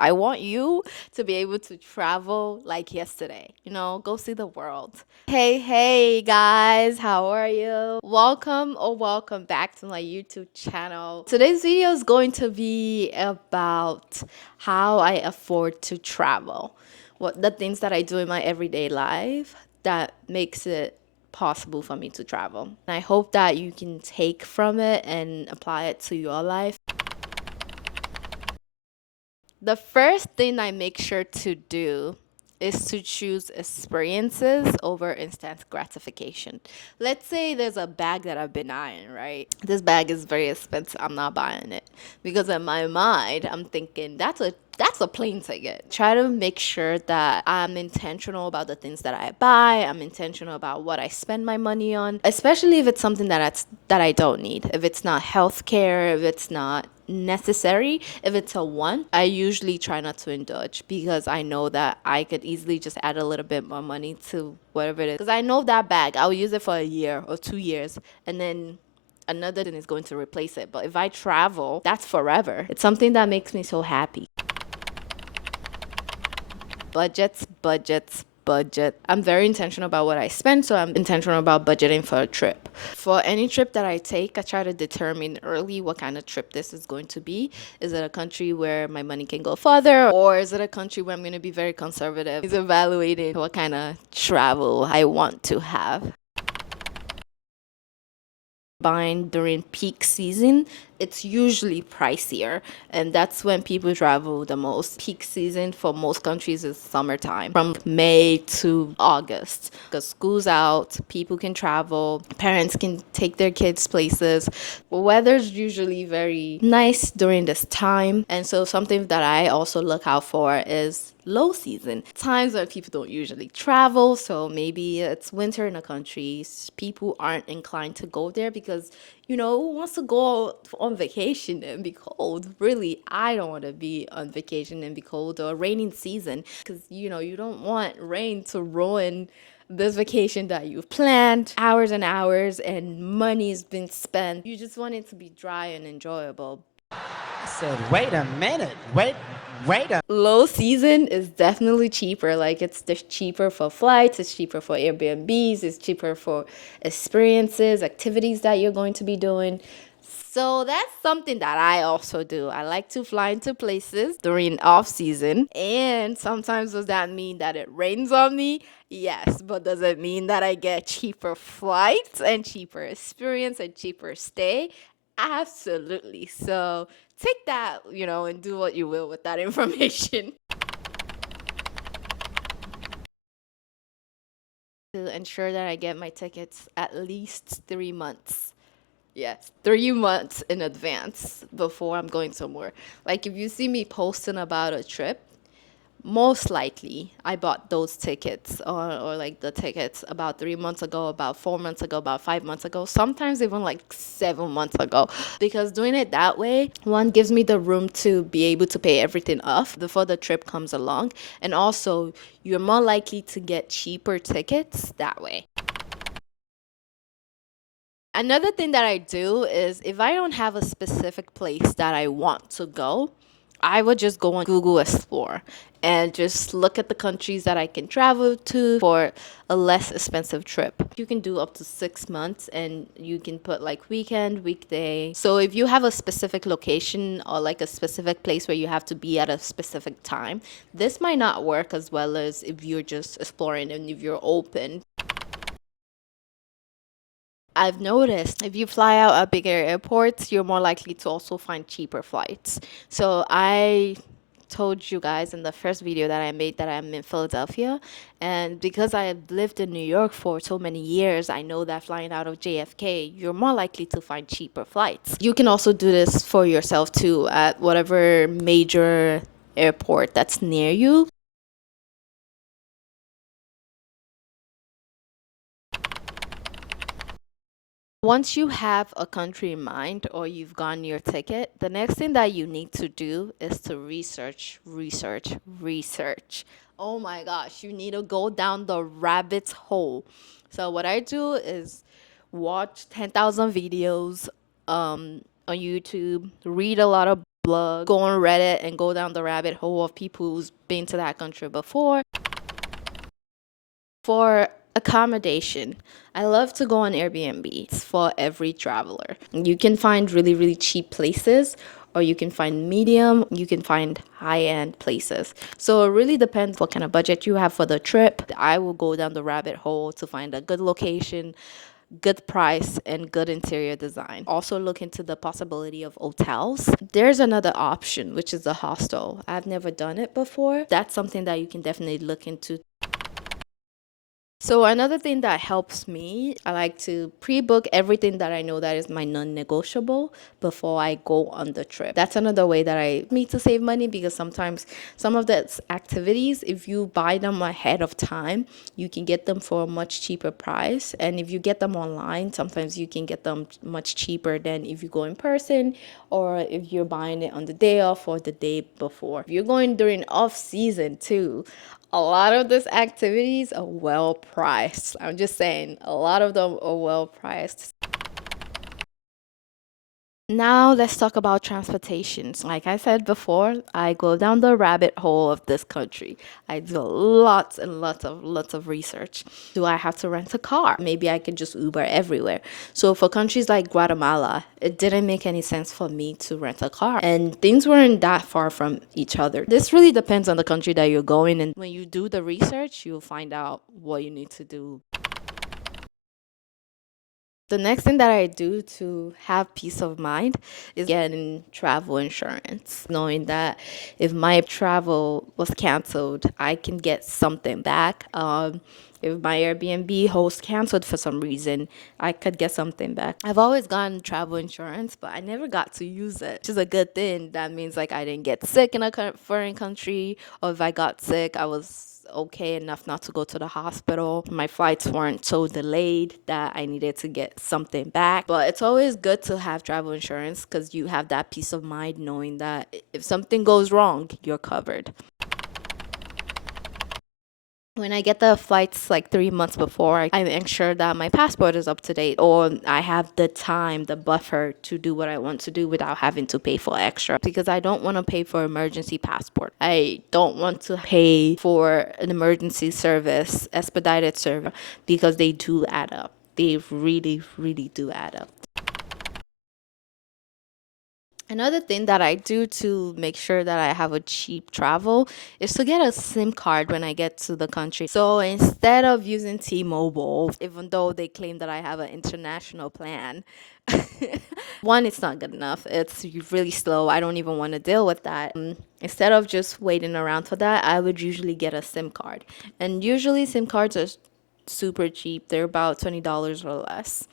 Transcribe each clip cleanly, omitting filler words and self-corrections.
I want you to be able to travel like yesterday, go see the world. Hey guys, how are you? Welcome back to my YouTube channel. Today's video is going to be about how I afford to travel. What the things that I do in my everyday life that makes it possible for me to travel. And I hope that you can take from it and apply it to your life. The first thing I make sure to do is to choose experiences over instant gratification. Let's say there's a bag that I've been eyeing, right? This bag is very expensive. I'm not buying it because in my mind, I'm thinking that's a plane ticket. Try to make sure that I'm intentional about the things that I buy. I'm intentional about what I spend my money on, especially if it's something that I don't need. If it's not healthcare, if it's not necessary, if it's a want, I usually try not to indulge because I know that I could easily just add a little bit more money to whatever it is. Because I know that bag, I'll use it for a year or 2 years, and then another thing is going to replace it. But if I travel, that's forever. It's something that makes me so happy. Budget. I'm very intentional about what I spend, so I'm intentional about budgeting for a trip. For any trip that I take, I try to determine early what kind of trip this is going to be. Is it a country where my money can go further, or is it a country where I'm going to be very conservative? Is evaluating what kind of travel I want to have. Buying during peak season, it's usually pricier, and that's when people travel the most. Peak season for most countries is summertime, from May to August, because school's out, people can travel, parents can take their kids places. Weather's usually very nice during this time, and so something that I also look out for is low season, times where people don't usually travel. So maybe it's winter in a country, people aren't inclined to go there because who wants to go on vacation and be cold? Really, I don't want to be on vacation and be cold, or raining season, because you don't want rain to ruin this vacation that you've planned. Hours and hours and money's been spent. You just want it to be dry and enjoyable. I said, wait a minute. Wait a Low season is definitely cheaper. Like, it's cheaper for flights, it's cheaper for Airbnbs, it's cheaper for experiences, activities that you're going to be doing. So that's something that I also do. I like to fly into places during off season. And sometimes does that mean that it rains on me? Yes, but does it mean that I get cheaper flights and cheaper experience and cheaper stay? Absolutely. So take that, and do what you will with that information. To ensure that I get my tickets at least 3 months. Yes, 3 months in advance before I'm going somewhere. Like, if you see me posting about a trip, most likely I bought those tickets, or like the tickets about 3 months ago, about 4 months ago, about 5 months ago, sometimes even like 7 months ago. Because doing it that way, one, gives me the room to be able to pay everything off before the trip comes along. And also, you're more likely to get cheaper tickets that way. Another thing that I do is, if I don't have a specific place that I want to go, I would just go on Google Explore and just look at the countries that I can travel to for a less expensive trip. You can do up to 6 months, and you can put like weekend, weekday. So if you have a specific location or like a specific place where you have to be at a specific time, this might not work as well as if you're just exploring and if you're open. I've noticed if you fly out at bigger airports, you're more likely to also find cheaper flights. So I told you guys in the first video that I made that I'm in Philadelphia. And because I have lived in New York for so many years, I know that flying out of JFK, you're more likely to find cheaper flights. You can also do this for yourself too at whatever major airport that's near you. Once you have a country in mind or you've gotten your ticket, the next thing that you need to do is to research. Oh my gosh, you need to go down the rabbit's hole. So what I do is watch 10,000 videos on YouTube, read a lot of blog, go on Reddit and go down the rabbit hole of people who's been to that country before. For accommodation, I love to go on Airbnb. It's for every traveler. You can find really, really cheap places, or you can find medium, you can find high-end places. So it really depends what kind of budget you have for the trip. I will go down the rabbit hole to find a good location, good price, and good interior design. Also look into the possibility of hotels. There's another option, which is a hostel. I've never done it before. That's something that you can definitely look into. So another thing that helps me, I like to pre-book everything that I know that is my non-negotiable before I go on the trip. That's another way that I need to save money, because sometimes some of the activities, if you buy them ahead of time, you can get them for a much cheaper price. And if you get them online, sometimes you can get them much cheaper than if you go in person, or if you're buying it on the day off or the day before. If you're going during off season too, a lot of these activities are well priced. I'm just saying, a lot of them are well priced. Now let's talk about transportation. So like I said before, I go down the rabbit hole of this country. I do lots and lots of research. Do I have to rent a car? Maybe I could just Uber everywhere. So for countries like Guatemala, it didn't make any sense for me to rent a car. And things weren't that far from each other. This really depends on the country that you're going, and when you do the research, you'll find out what you need to do. The next thing that I do to have peace of mind is getting travel insurance, knowing that if my travel was canceled, I can get something back. If my Airbnb host canceled for some reason, I could get something back. I've always gotten travel insurance, but I never got to use it, which is a good thing. That means like I didn't get sick in a foreign country, or if I got sick, I was okay enough not to go to the hospital. My flights weren't so delayed that I needed to get something back. But it's always good to have travel insurance, because you have that peace of mind knowing that if something goes wrong, you're covered. When I get the flights like 3 months before, I make sure that my passport is up to date, or I have the time, the buffer to do what I want to do without having to pay for extra, because I don't want to pay for emergency passport. I don't want to pay for an emergency service, expedited service, because they do add up. They really, really do add up. Another thing that I do to make sure that I have a cheap travel is to get a SIM card when I get to the country. So instead of using T-Mobile, even though they claim that I have an international plan, one, it's not good enough. It's really slow. I don't even want to deal with that. Instead of just waiting around for that, I would usually get a SIM card. And usually SIM cards are super cheap. They're about $20 or less.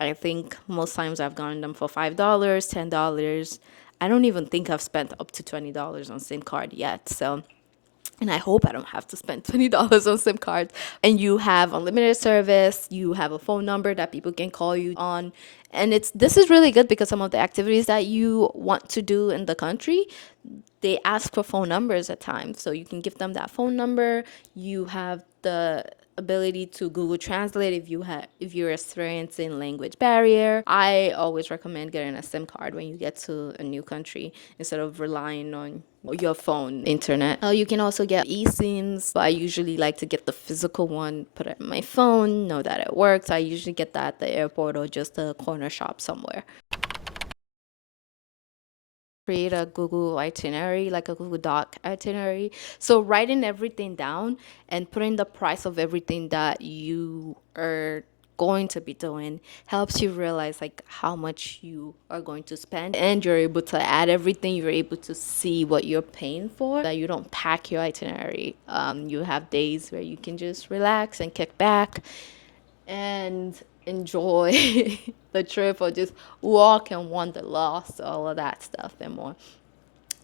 I think most times I've gotten them for $5, $10. I don't even think I've spent up to $20 on SIM card yet. So, and I hope I don't have to spend $20 on SIM cards. And you have unlimited service, you have a phone number that people can call you on. And this is really good, because some of the activities that you want to do in the country, they ask for phone numbers at times. So you can give them that phone number. You have the ability to Google Translate if you're experiencing language barrier. I always recommend getting a SIM card when you get to a new country, instead of relying on your phone internet. You can also get eSIMs. I usually like to get the physical one, put it in my phone, know that it works. I usually get that at the airport or just a corner shop somewhere. Create a Google itinerary, like a Google Doc itinerary. So writing everything down and putting the price of everything that you are going to be doing helps you realize like how much you are going to spend, and you're able to add everything. You're able to see what you're paying for, that you don't pack your itinerary. You have days where you can just relax and kick back and enjoy the trip, or just walk and wander lost, all of that stuff and more.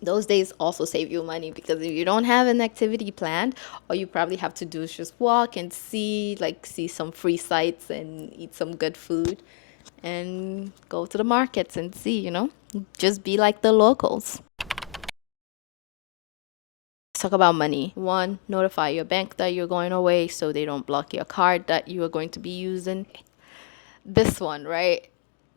Those days also save you money, because if you don't have an activity planned, all you probably have to do is just walk and see some free sights and eat some good food and go to the markets and see, just be like the locals. Let's talk about money. One, notify your bank that you're going away so they don't block your card that you are going to be using. This one, right?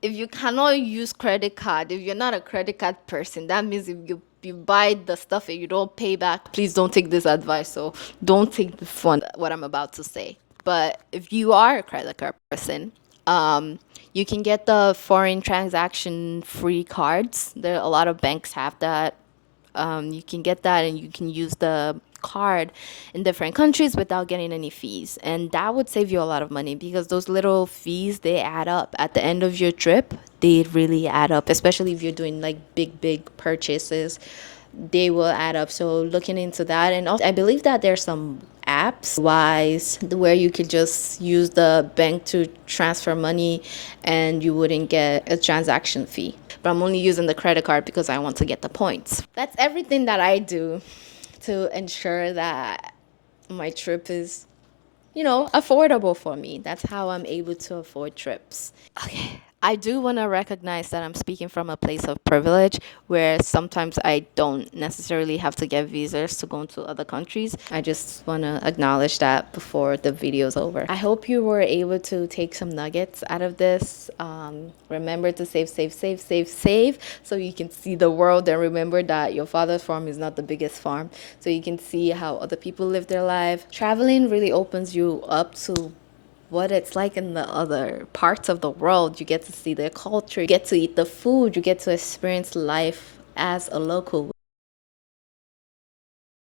if you cannot use credit card, if you're not a credit card person, that means if you buy the stuff and you don't pay back, please don't take this advice. So don't take this one, what I'm about to say. But if you are a credit card person, you can get the foreign transaction free cards. There a lot of banks have that. You can get that and you can use the card in different countries without getting any fees, and that would save you a lot of money because those little fees, they add up at the end of your trip. They really add up, especially if you're doing like big purchases. They will add up. So looking into that, and also I believe that there's some apps wise where you could just use the bank to transfer money and you wouldn't get a transaction fee. But I'm only using the credit card because I want to get the points. That's everything that I do to ensure that my trip is, affordable for me. That's how I'm able to afford trips. Okay. I do want to recognize that I'm speaking from a place of privilege where sometimes I don't necessarily have to get visas to go into other countries. I just want to acknowledge that before the video's over. I hope you were able to take some nuggets out of this. Remember to save so you can see the world, and remember that your father's farm is not the biggest farm. So you can see how other people live their life. Traveling really opens you up to what it's like in the other parts of the world. You get to see their culture, you get to eat the food, you get to experience life as a local.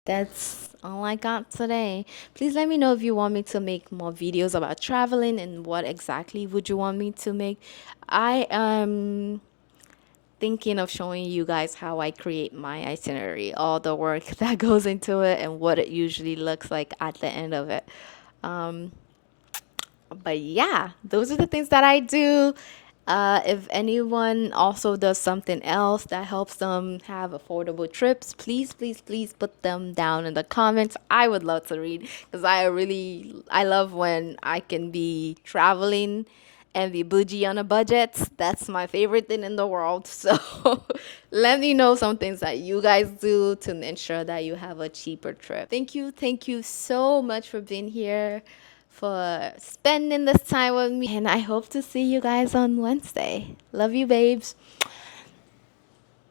That's all I got today. Please let me know if you want me to make more videos about traveling and what exactly would you want me to make. I am thinking of showing you guys how I create my itinerary, all the work that goes into it and what it usually looks like at the end of it. But yeah, those are the things that I do. If anyone also does something else that helps them have affordable trips, please put them down in the comments. I would love to read because I love when I can be traveling and be bougie on a budget. That's my favorite thing in the world. So let me know some things that you guys do to ensure that you have a cheaper trip. Thank you so much for being here, for spending this time with me. And I hope to see you guys on Wednesday. Love you, babes.